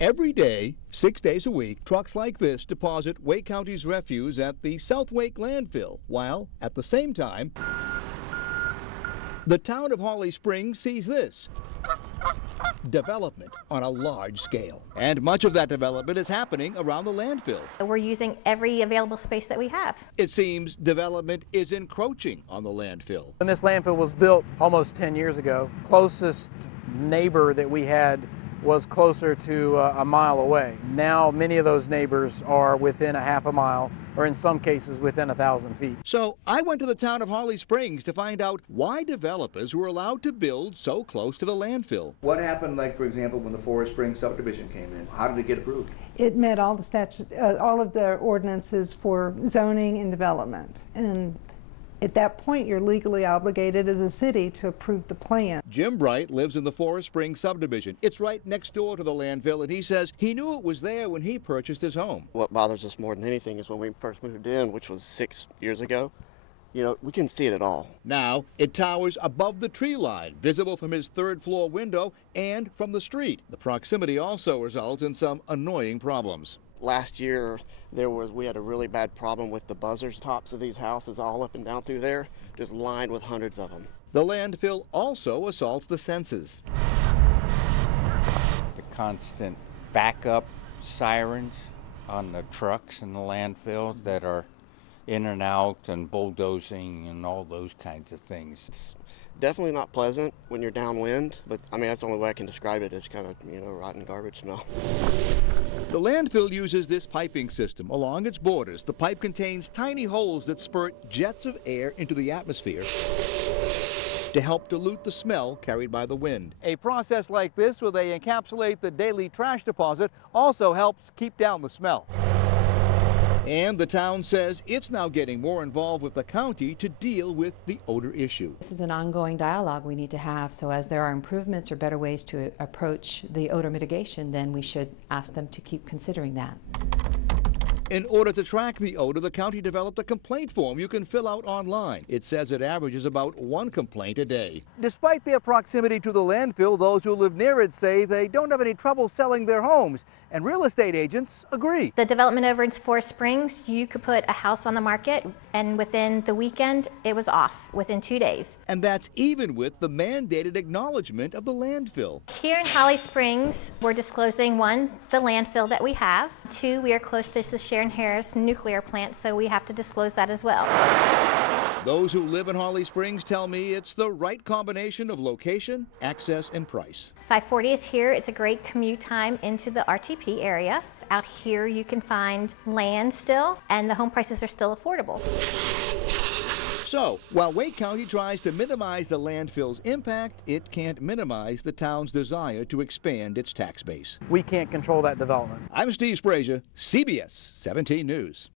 Every day, 6 days a week, trucks like this deposit Wake County's refuse at the South Wake Landfill, while, at the same time, the town of Holly Springs sees this: development on a large scale. And much of that development is happening around the landfill. We're using every available space that we have. It seems development is encroaching on the landfill. When this landfill was built almost 10 years ago, closest neighbor that we had was closer to a mile away. Now many of those neighbors are within a half a mile, or in some cases within 1,000 feet. So I went to the town of Holly Springs to find out why developers were allowed to build so close to the landfill. What happened, like, for example, when the Forest Springs subdivision came in? How did it get approved? It met all the all of the ordinances for zoning and development. And at that point, you're legally obligated as a city to approve the plan. Jim Bright lives in the Forest Springs subdivision. It's right next door to the landfill, and he says he knew it was there when he purchased his home. What bothers us more than anything is when we first moved in, which was 6 years ago, we couldn't see it at all. Now it towers above the tree line, visible from his third-floor window and from the street. The proximity also results in some annoying problems. Last year, we had a really bad problem with the buzzers. Tops of these houses all up and down through there, just lined with hundreds of them. The landfill also assaults the senses. The constant backup sirens on the trucks in the landfills that are in and out and bulldozing and all those kinds of things. It's definitely not pleasant when you're downwind, but I mean, that's the only way I can describe it. It's kind of, rotten garbage smell. The landfill uses this piping system along its borders. The pipe contains tiny holes that spurt jets of air into the atmosphere to help dilute the smell carried by the wind. A process like this, where they encapsulate the daily trash deposit, also helps keep down the smell. And the town says it's now getting more involved with the county to deal with the odor issue. This is an ongoing dialogue we need to have, so as there are improvements or better ways to approach the odor mitigation, then we should ask them to keep considering that. In order to track the odor, the county developed a complaint form you can fill out online. It says it averages about 1 complaint a day. Despite their proximity to the landfill, those who live near it say they don't have any trouble selling their homes, and real estate agents agree. The development over in Forest Springs, you could put a house on the market, and within the weekend, it was off within 2 days. And that's even with the mandated acknowledgement of the landfill. Here in Holly Springs, we're disclosing 1, the landfill that we have. 2, we are close to the Sharon Harris nuclear plant, so we have to disclose that as well. Those who live in Holly Springs tell me it's the right combination of location, access, and price. 540 is here. It's a great commute time into the RTP area. Out here you can find land still, and the home prices are still affordable. So, while Wake County tries to minimize the landfill's impact, it can't minimize the town's desire to expand its tax base. We can't control that development. I'm Steve Frazier, CBS 17 News.